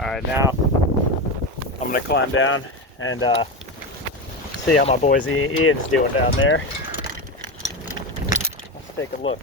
All right, now I'm gonna climb down and see how my boy Ian's doing down there. Let's take a look.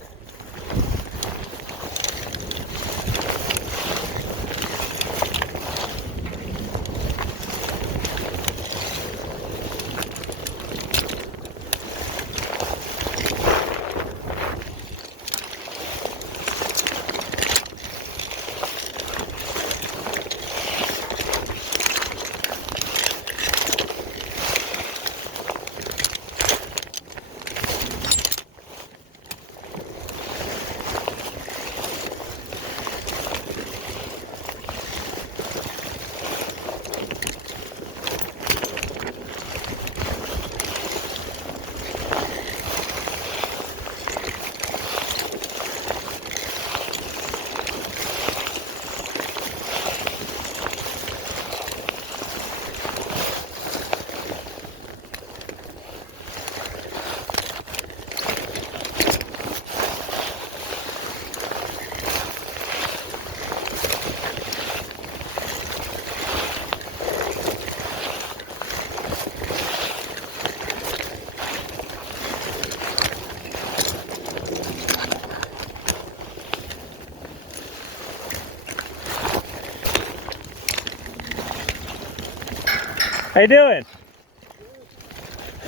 How you doing?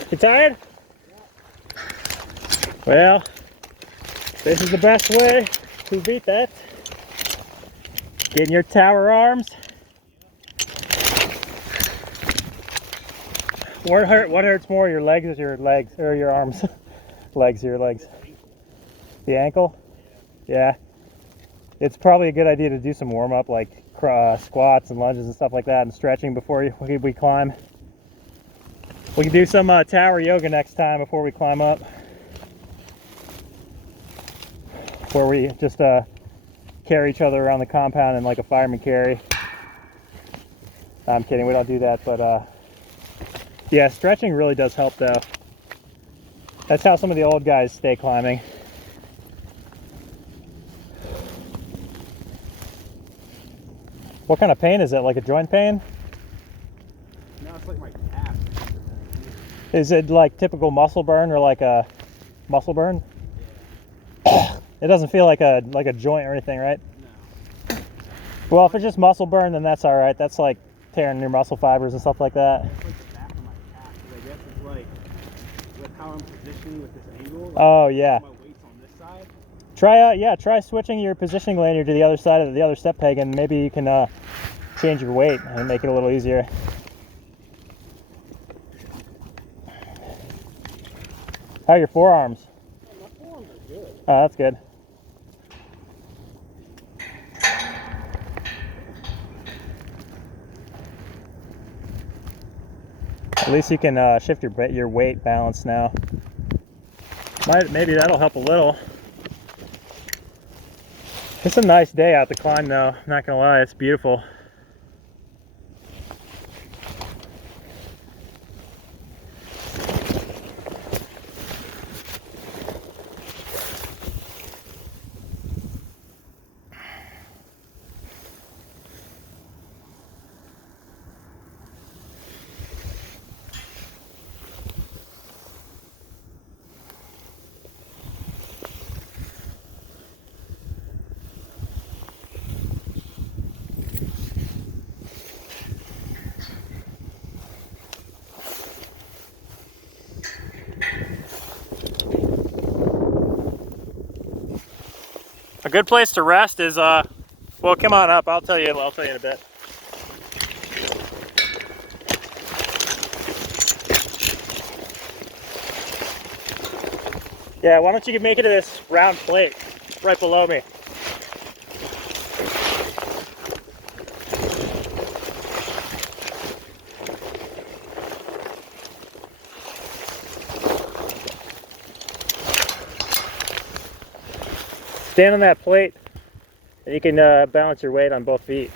You tired? Well, this is the best way to beat that. Getting your tower arms. What hurts more, your legs or your arms? Legs or your legs? The ankle? Yeah. It's probably a good idea to do some warm up, like squats and lunges and stuff like that, and stretching before we climb. We can do some tower yoga next time before we climb up, where we just carry each other around the compound in like a fireman carry. I'm kidding, we don't do that, but yeah, stretching really does help though. That's how some of the old guys stay climbing. What kind of pain is it? Like a joint pain? No, it's like my calf. Is it like typical muscle burn or like a muscle burn? Yeah. It doesn't feel like a joint or anything, right? No. Well, if it's just muscle burn, then that's all right. That's like tearing your muscle fibers and stuff like that. It's like the back of my calf, because I guess it's like with how I'm positioning with this angle. Like, oh yeah. my weight's on this side. Try switching your positioning lanyard to the other side of the other step peg, and maybe you can change your weight and make it a little easier. How are your forearms? Oh, my forearms are good. Oh, that's good. At least you can shift your weight balance now. Maybe that'll help a little. It's a nice day out to climb though, not gonna lie, it's beautiful. A good place to rest is, well, come on up. I'll tell you in a bit. Yeah, why don't you make it to this round plate right below me? Stand on that plate and you can balance your weight on both feet.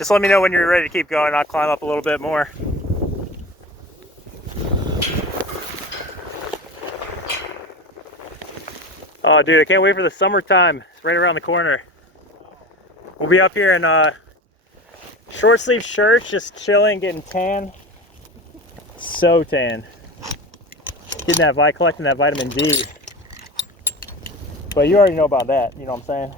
Just let me know when you're ready to keep going. I'll climb up a little bit more. Oh, dude, I can't wait for the summertime. It's right around the corner. We'll be up here in short sleeve shirts, just chilling, getting tan. So tan. Collecting that vitamin D. But you already know about that, you know what I'm saying?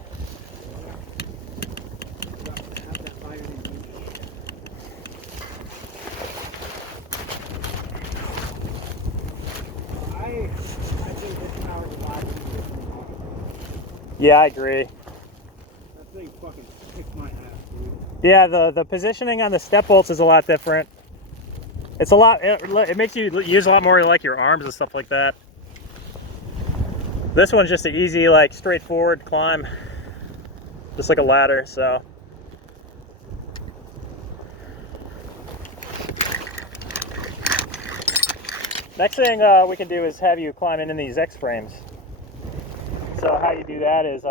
Yeah, I agree. That thing fucking kicked my ass, dude. Yeah, the positioning on the step bolts is a lot different. It's a lot, it makes you use a lot more like your arms and stuff like that. This one's just an easy, like, straightforward climb. Just like a ladder, so. Next thing we can do is have you climb in these X-frames. So how you do that is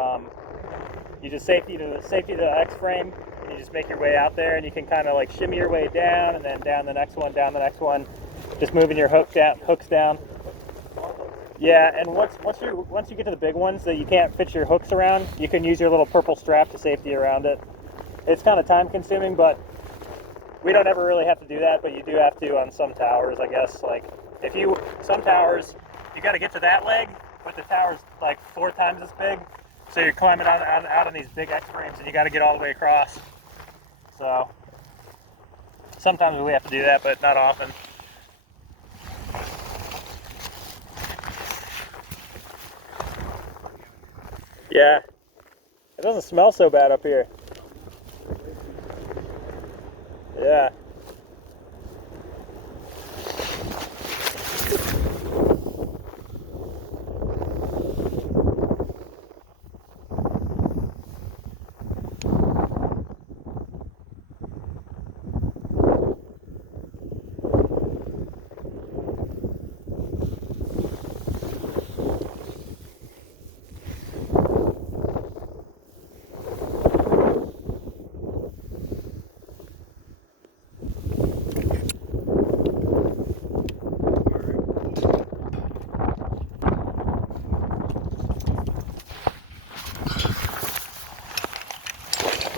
you just safety to the X-frame. You just make your way out there, and you can kind of like shimmy your way down, and then down the next one, just moving your hooks down. Yeah, and once you get to the big ones that you can't fit your hooks around, you can use your little purple strap to safety around it. It's kind of time consuming, but we don't ever really have to do that, but you do have to on some towers, I guess. Like some towers, you got to get to that leg, but the tower's like 4 times as big. So you're climbing out on these big X-frames, and you got to get all the way across. So sometimes we have to do that, but not often. Yeah, it doesn't smell so bad up here. Yeah.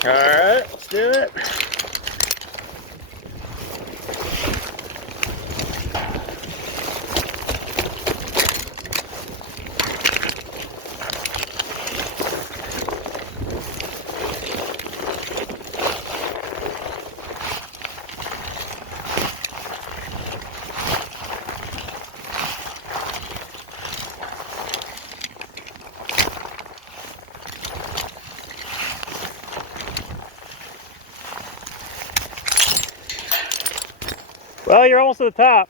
All right, let's do it. Well, you're almost to the top.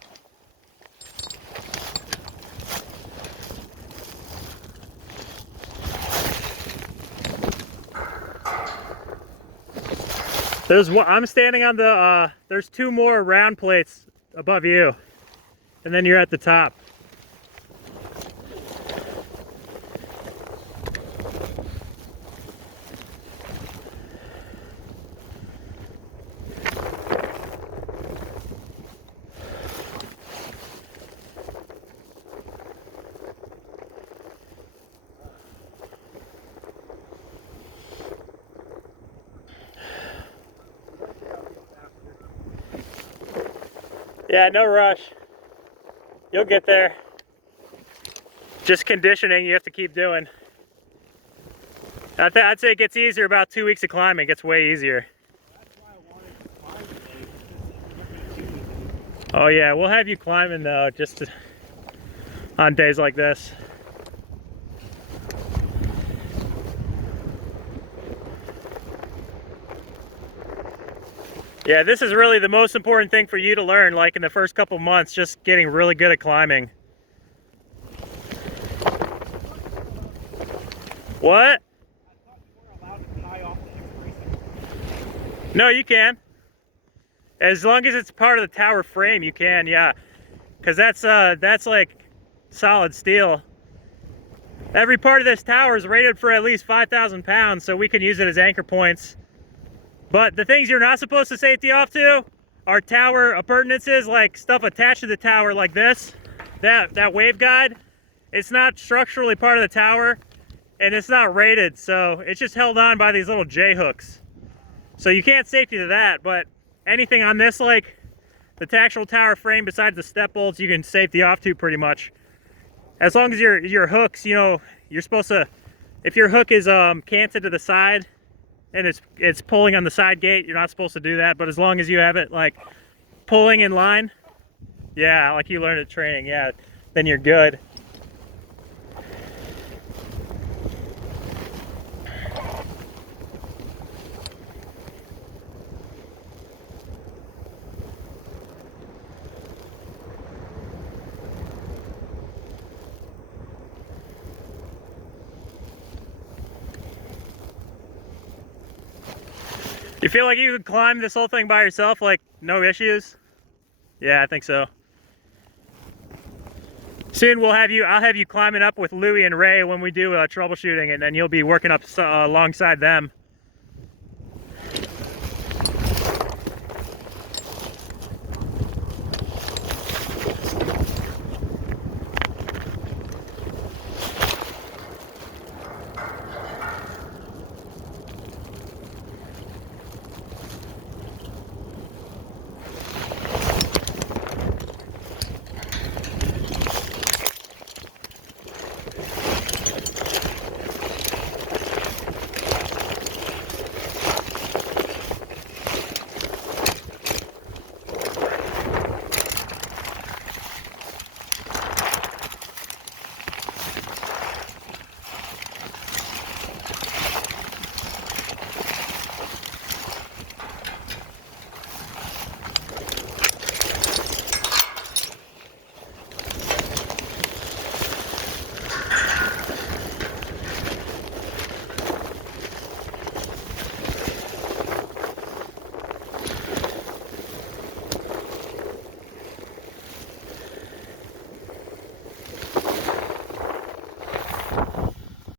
I'm standing on the, there's 2 more round plates above you, and then you're at the top. Yeah, no rush. You'll get there. Just conditioning you have to keep doing. I'd say it gets easier about 2 weeks of climbing. It gets way easier. That's why I wanted to climb today, because you're not gonna do anything. Oh yeah, we'll have you climbing though, on days like this. Yeah, this is really the most important thing for you to learn, like in the first couple months, just getting really good at climbing. What? I thought you weren't allowed to tie off the X-frame. No, you can. As long as it's part of the tower frame, you can, yeah. Because that's like solid steel. Every part of this tower is rated for at least 5,000 pounds, so we can use it as anchor points. But the things you're not supposed to safety off to are tower appurtenances, like stuff attached to the tower like this. That wave guide, it's not structurally part of the tower and it's not rated, so it's just held on by these little J hooks. So you can't safety to that, but anything on this, like the actual tower frame besides the step bolts, you can safety off to pretty much. As long as your hooks, you know, you're supposed to, if your hook is canted to the side and it's pulling on the side gate, you're not supposed to do that. But as long as you have it like pulling in line, yeah, like you learned at training, yeah, then you're good. You feel like you could climb this whole thing by yourself, like no issues? Yeah, I think so. Soon I'll have you climbing up with Louie and Ray when we do troubleshooting, and then you'll be working up alongside them.